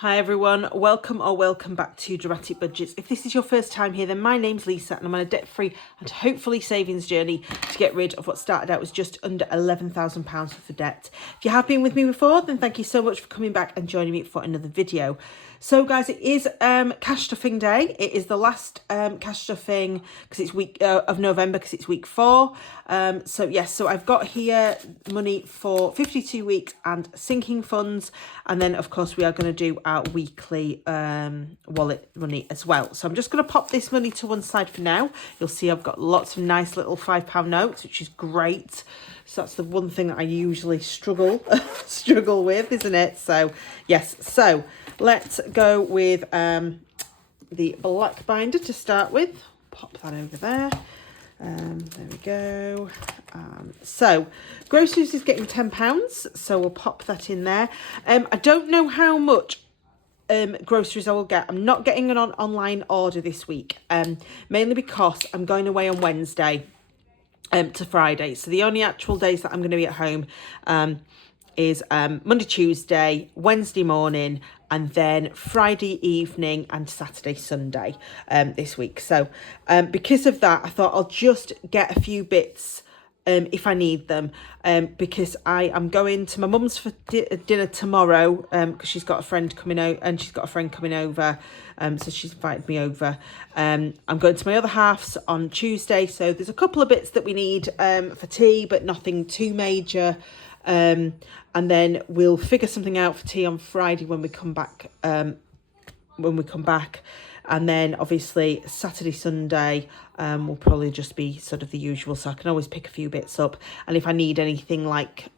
Hi everyone, welcome back to Dramatic Budgets. If this is your first time here, then my name's Lisa and I'm on a debt-free and hopefully savings journey to get rid of what started out as just under £11,000 worth of debt. If you have been with me before, then thank you so much for coming back and joining me for another video. So guys, it is cash stuffing day. It is the last cash stuffing because it's week of November because it's week 4. So I've got here money for 52 weeks and sinking funds, and then of course we are going to do our weekly wallet money as well. So I'm just going to pop this money to one side for now. You'll see I've got lots of nice little £5 notes, which is great. So that's the one thing that I usually struggle with, isn't it? So yes, so let's go with the black binder to start with. Pop that over there. There we go. So groceries is getting £10, so we'll pop that in there. I don't know how much groceries I will get. I'm not getting an online order this week, mainly because I'm going away on Wednesday to Friday. So the only actual days that I'm going to be at home is Monday, Tuesday, Wednesday morning, and then Friday evening and Saturday, Sunday this week. So because of that, I thought I'll just get a few bits if I need them, because I am going to my mum's for dinner tomorrow because she's got a friend coming out and she's got a friend coming over. So she's invited me over. I'm going to my other half's on Tuesday. So there's a couple of bits that we need for tea, but nothing too major. And then we'll figure something out for tea on Friday when we come back. And then obviously Saturday, Sunday will probably just be sort of the usual. So I can always pick a few bits up. And if I need anything like,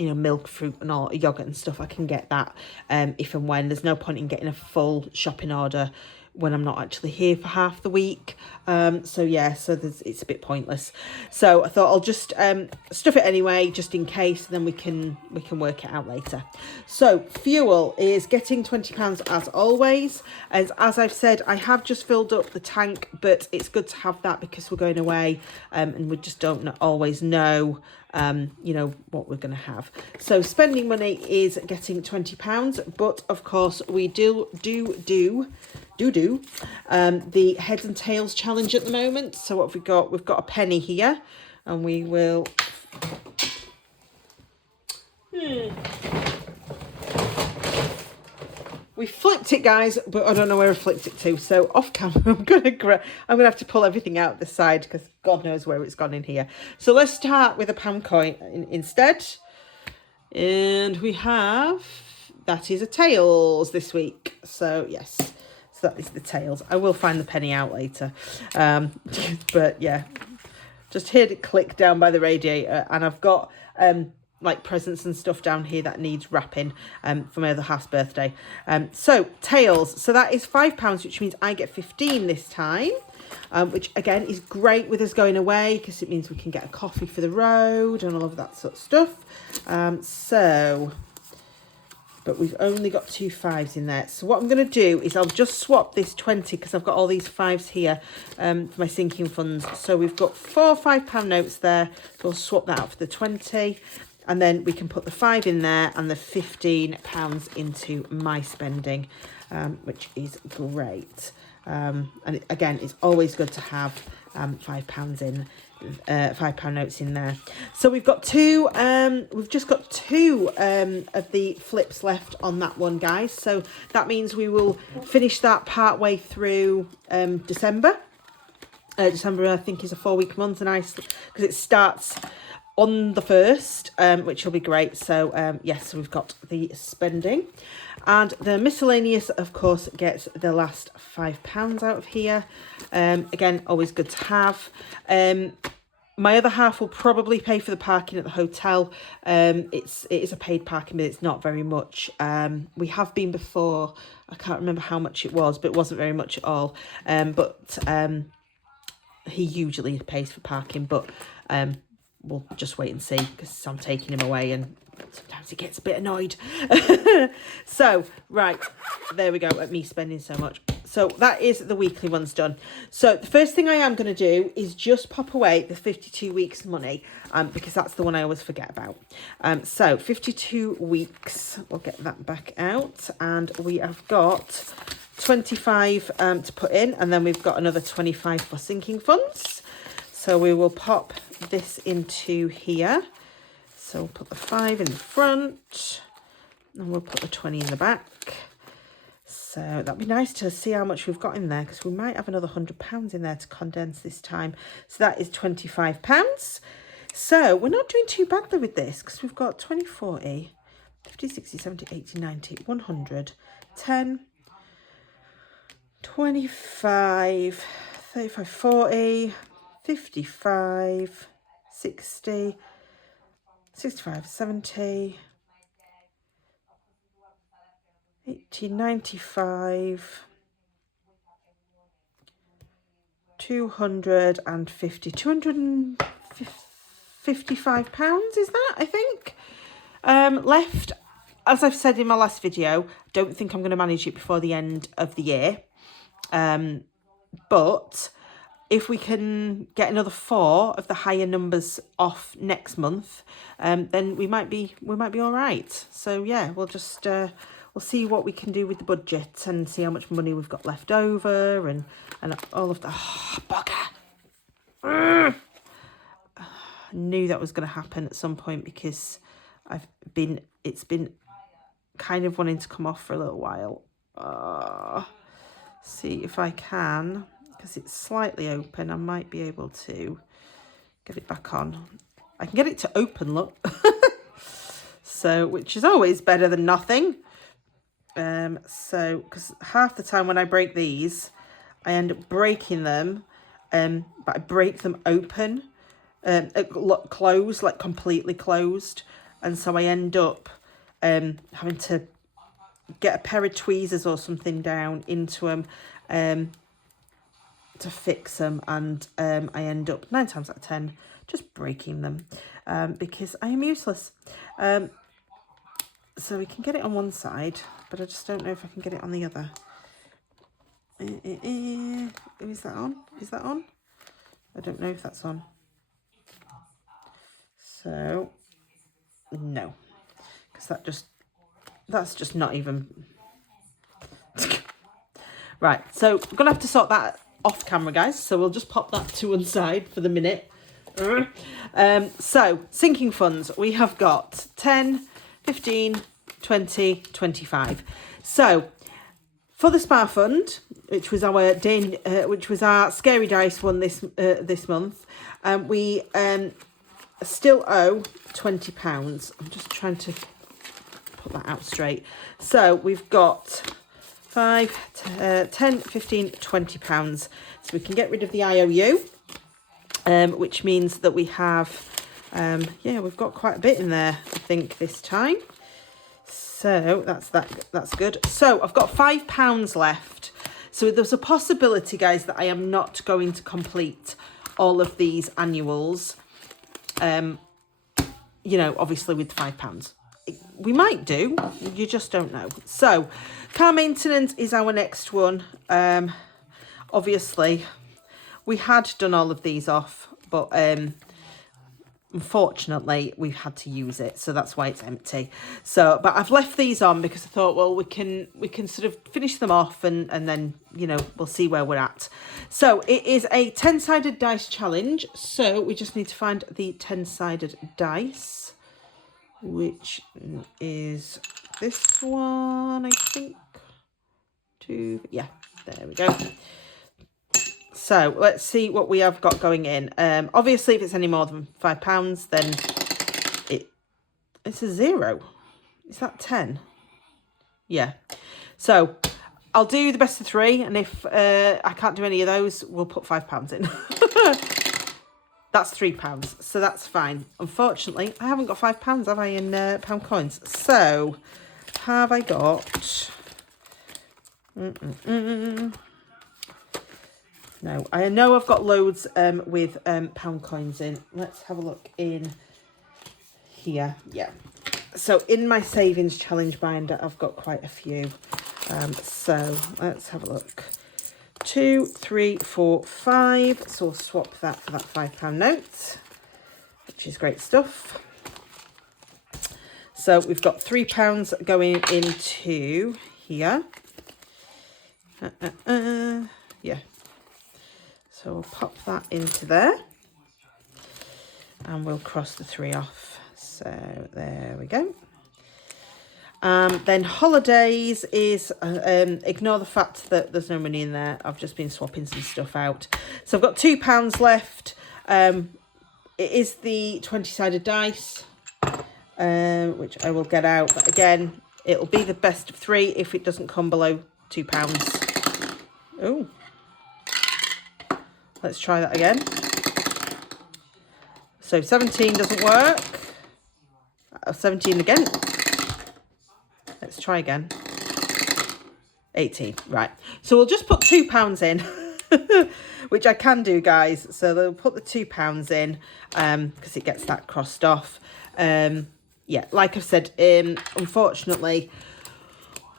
milk, fruit and all, yogurt and stuff, I can get that if and when. There's no point in getting a full shopping order when I'm not actually here for half the week. So it's a bit pointless. So I thought I'll just stuff it anyway, just in case, then we can work it out later. So fuel is getting £20 as always. As I've said, I have just filled up the tank, but it's good to have that because we're going away and we just don't always know what we're going to have. So spending money is getting £20, but of course we do the heads and tails challenge at the moment. So what have we got? We've got a penny here, and we will we flipped it, guys, but I don't know where I flipped it to. So off camera, I'm gonna have to pull everything out the side because God knows where it's gone in here. So let's start with a pound coin instead, and we have that is a tails this week. So yes, so that is the tails. I will find the penny out later, but yeah, just heard it click down by the radiator, and I've got like presents and stuff down here that needs wrapping for my other half's birthday. So tails, so that is £5, which means I get 15 this time, which again is great with us going away because it means we can get a coffee for the road and all of that sort of stuff. But we've only got 2 5s in there. So what I'm going to do is I'll just swap this 20 because I've got all these 5s here for my sinking funds. So we've got 4 £5 notes there. So we'll swap that out for the 20. And then we can put the 5 in there and the £15 into my spending, which is great. And again, it's always good to have £5 in, £5 notes in there. So we've got we've just got 2 of the flips left on that one, guys. So that means we will finish that part way through December. December, I think, is a 4-week month, and because it starts on the 1st, which will be great. So yes, we've got the spending, and the miscellaneous of course gets the last £5 out of here. Again, always good to have. My other half will probably pay for the parking at the hotel. It is a paid parking, but it's not very much. We have been before. I can't remember how much it was, but it wasn't very much at all. But he usually pays for parking, but we'll just wait and see because I'm taking him away and sometimes he gets a bit annoyed. So, right, there we go, at me spending so much. So that is the weekly ones done. So the first thing I am going to do is just pop away the 52 weeks money, because that's the one I always forget about. So 52 weeks, we'll get that back out, and we have got 25 to put in, and then we've got another 25 for sinking funds. So we will pop this into here. So we'll put the 5 in the front, and we'll put the 20 in the back. So that'd be nice to see how much we've got in there, because we might have another £100 in there to condense this time. So that is £25. So we're not doing too badly with this, because we've got 20, 40, 50, 60, 70, 80, 90, 100, 10, 25, 35, 40, 55, 60, 65, 70, 80, 95, 250, £255 is that, I think, left. As I've said in my last video, I don't think I'm going to manage it before the end of the year, but if we can get another 4 of the higher numbers off next month, then we might be all right. So yeah, we'll just we'll see what we can do with the budget and see how much money we've got left over, and all of the bugger. I knew that was going to happen at some point, because it's been kind of wanting to come off for a little while. See if I can, because it's slightly open, I might be able to get it back on. I can get it to open, look. So, which is always better than nothing. So, because half the time when I break these, I end up breaking them, but I break them open, closed, like completely closed. And so I end up having to get a pair of tweezers or something down into them to fix them, and I end up 9 times out of 10 just breaking them, because I am useless. So we can get it on one side, but I just don't know if I can get it on the other. Is that on? Is that on? I don't know if that's on. So no, because that's just not even right. So we're gonna have to sort that off camera, guys, so we'll just pop that to one side for the minute. So sinking funds, we have got 10, 15, 20, 25. So for the Spa Fund, which was our Scary Dice one this month, we still owe £20. I'm just trying to put that out straight. So we've got 5, 10, 15, £20. So we can get rid of the IOU, which means that we have, we've got quite a bit in there, I think, this time. So that's good. So I've got £5 left. So there's a possibility, guys, that I am not going to complete all of these annuals. Obviously with £5. We might do, you just don't know. So car maintenance is our next one. Obviously we had done all of these off, but unfortunately we've had to use it, so that's why it's empty. So but I've left these on because I thought, well, we can sort of finish them off, and then we'll see where we're at. So it is a 10-sided dice challenge, so we just need to find the 10-sided dice, which is this one, I think. Yeah, there we go. So let's see what we have got going in. Obviously, if it's any more than £5, then it's a 0. Is that 10? Yeah. So I'll do the best of 3, and if I can't do any of those, we'll put £5 in. That's £3, so that's fine. Unfortunately, I haven't got £5, have I, in pound coins? So have I got? No, I know I've got loads with pound coins in. Let's have a look in here. Yeah. So in my savings challenge binder, I've got quite a few. So let's have a look. 2, 3, 4, 5. So we'll swap that for that £5 note, which is great stuff. So we've got £3 going into here. Yeah. So we'll pop that into there. And we'll cross the 3 off. So there we go. Then holidays is, ignore the fact that there's no money in there. I've just been swapping some stuff out. So I've got £2 left. It is the 20-sided dice, which I will get out. But again, it'll be the best of 3 if it doesn't come below £2. Oh, let's try that again. So 17 doesn't work. 17 again. Let's try again. 18, right. So we'll just put £2 in, which I can do, guys. So they'll put the £2 in because it gets that crossed off. Yeah, like I've said, unfortunately,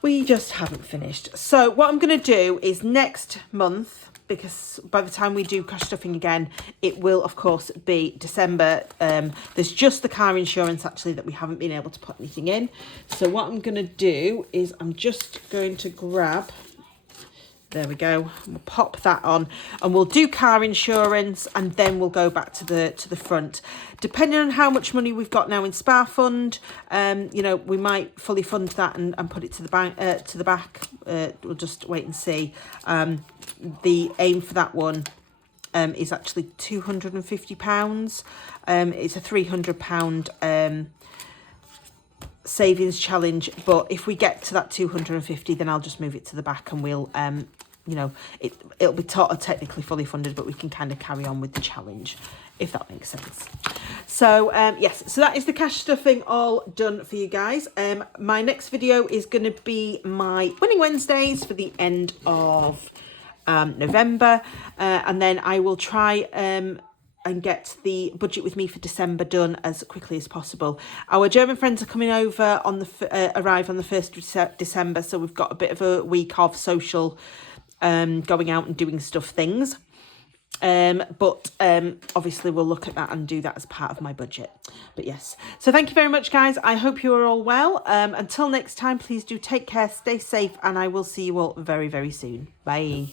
we just haven't finished. So what I'm going to do is next month, because by the time we do crash stuffing again, it will, of course, be December. There's just the car insurance, actually, that we haven't been able to put anything in. So what I'm going to do is I'm just going to grab... There we go. We'll pop that on and we'll do car insurance and then we'll go back to the front. Depending on how much money we've got now in Spar Fund, you know, we might fully fund that and put it to the bank, to the back. We'll just wait and see. The aim for that one is actually £250. It's a £300 savings challenge, but if we get to that 250, then I'll just move it to the back and we'll you know, it'll be technically fully funded, but we can kind of carry on with the challenge, if that makes sense. So yes, so that is the cash stuffing all done for you guys. My next video is going to be my Winning Wednesdays for the end of November, and then I will try and get the budget with me for December done as quickly as possible. Our German friends are coming over on the arrive on the 1st of December, so we've got a bit of a week of social going out and doing things. But obviously we'll look at that and do that as part of my budget. But yes, so thank you very much, guys. I hope you are all well. Until next time, please do take care, stay safe, and I will see you all very, very soon. Bye.